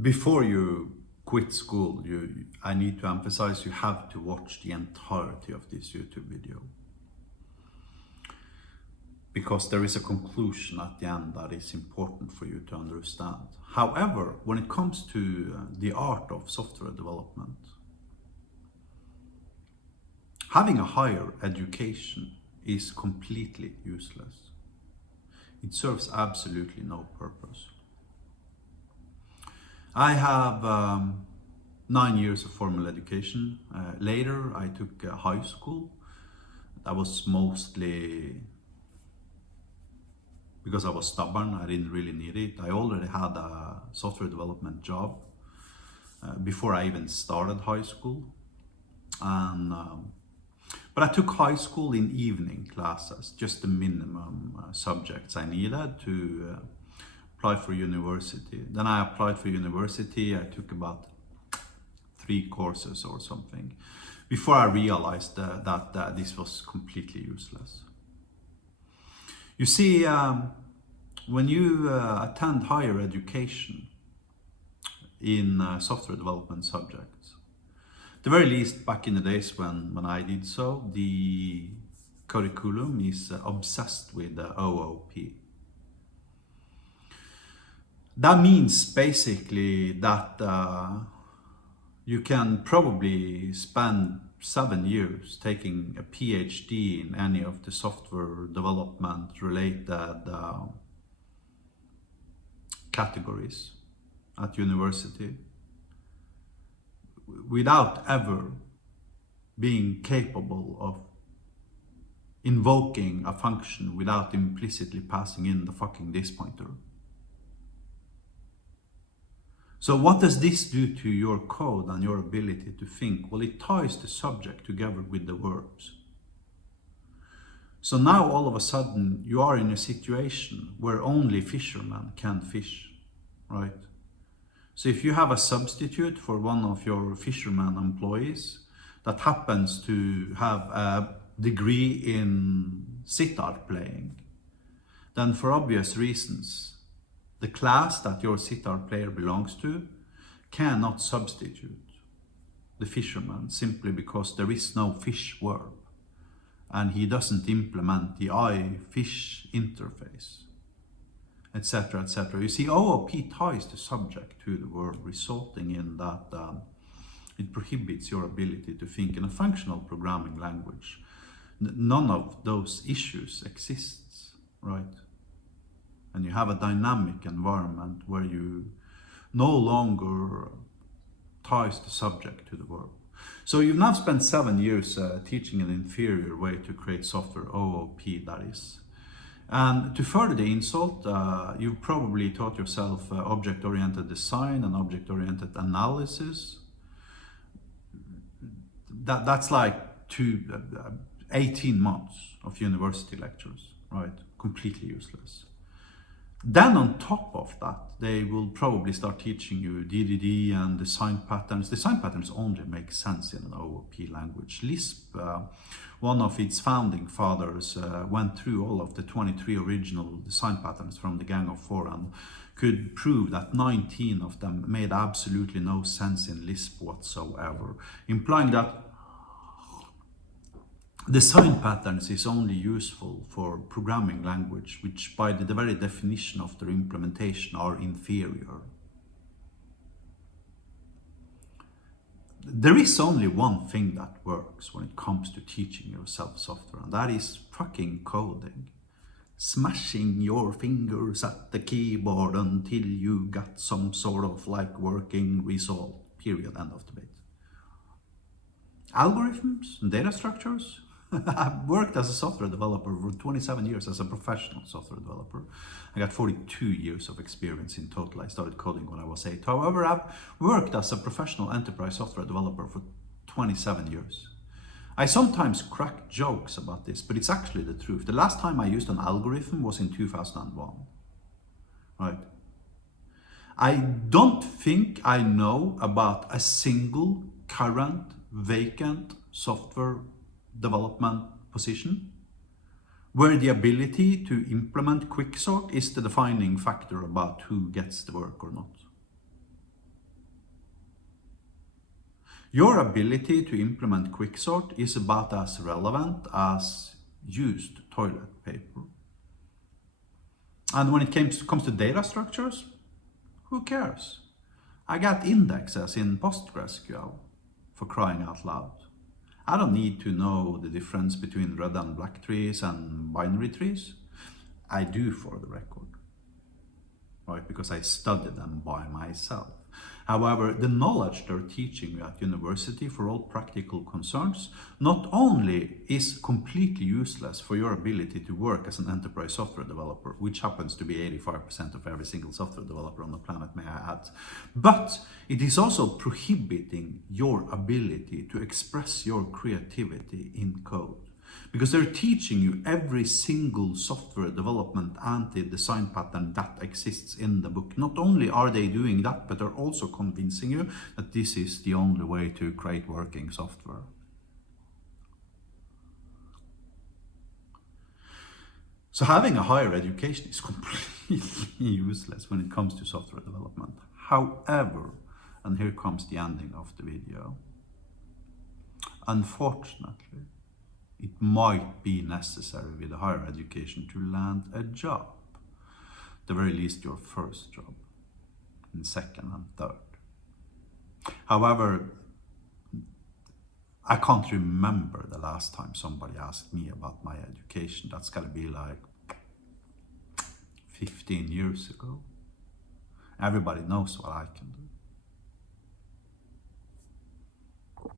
Before you quit school, I need to emphasize you have to watch the entirety of this YouTube video. Because there is a conclusion at the end that is important for you to understand. However, when it comes to the art of software development, having a higher education is completely useless. It serves absolutely no purpose. I have 9 years of formal education. Later, I took high school. That was mostly because I was stubborn. I didn't really need it. I already had a software development job before I even started high school. But I took high school in evening classes, just the minimum subjects I needed to apply for university. Then I applied for university. I took about 3 courses or something before I realized that this was completely useless. You see, when you attend higher education in software development subjects, at the very least back in the days when I did so, the curriculum is obsessed with OOP. That means basically that you can probably spend 7 years taking a PhD in any of the software development related categories at university without ever being capable of invoking a function without implicitly passing in the fucking this pointer. So what does this do to your code and your ability to think? Well, it ties the subject together with the verbs. So now all of a sudden you are in a situation where only fishermen can fish, right? So if you have a substitute for one of your fisherman employees that happens to have a degree in sitar playing, then for obvious reasons, the class that your sitar player belongs to cannot substitute the fisherman simply because there is no fish verb and he doesn't implement the I-fish interface, etc., etc. You see, OOP ties the subject to the verb, resulting in that it prohibits your ability to think in a functional programming language. None of those issues exists, right? And you have a dynamic environment where you no longer ties the subject to the verb. So you've now spent 7 years teaching an inferior way to create software, OOP that is. And to further the insult, you've probably taught yourself object-oriented design and object-oriented analysis. That's like 18 months of university lectures, right? Completely useless. Then on top of that, they will probably start teaching you DDD and design patterns. Design patterns only make sense in an OOP language. Lisp, one of its founding fathers, went through all of the 23 original design patterns from the Gang of Four and could prove that 19 of them made absolutely no sense in Lisp whatsoever, implying that design patterns is only useful for programming language, which by the very definition of their implementation are inferior. There is only one thing that works when it comes to teaching yourself software, and that is fucking coding. Smashing your fingers at the keyboard until you got some sort of like working result, period, end of debate. Algorithms and data structures? I've worked as a software developer for 27 years as a professional software developer. I got 42 years of experience in total. I started coding when I was 8. However, I've worked as a professional enterprise software developer for 27 years. I sometimes crack jokes about this, but it's actually the truth. The last time I used an algorithm was in 2001, right? I don't think I know about a single current vacant software development position where the ability to implement quicksort is the defining factor about who gets the work or not. Your ability to implement quicksort is about as relevant as used toilet paper. And when it comes to data structures, who cares? I got indexes in PostgreSQL, for crying out loud. I don't need to know the difference between red and black trees and binary trees. I do, for the record, right? Because I studied them by myself. However, the knowledge they're teaching you at university for all practical concerns not only is completely useless for your ability to work as an enterprise software developer, which happens to be 85% of every single software developer on the planet, may I add, but it is also prohibiting your ability to express your creativity in code. Because they're teaching you every single software development anti-design pattern that exists in the book. Not only are they doing that, but they're also convincing you that this is the only way to create working software. So having a higher education is completely useless when it comes to software development. However, and here comes the ending of the video, unfortunately, it might be necessary with a higher education to land a job. At the very least, your first job, and second and third. However, I can't remember the last time somebody asked me about my education. That's gotta be like 15 years ago. Everybody knows what I can do.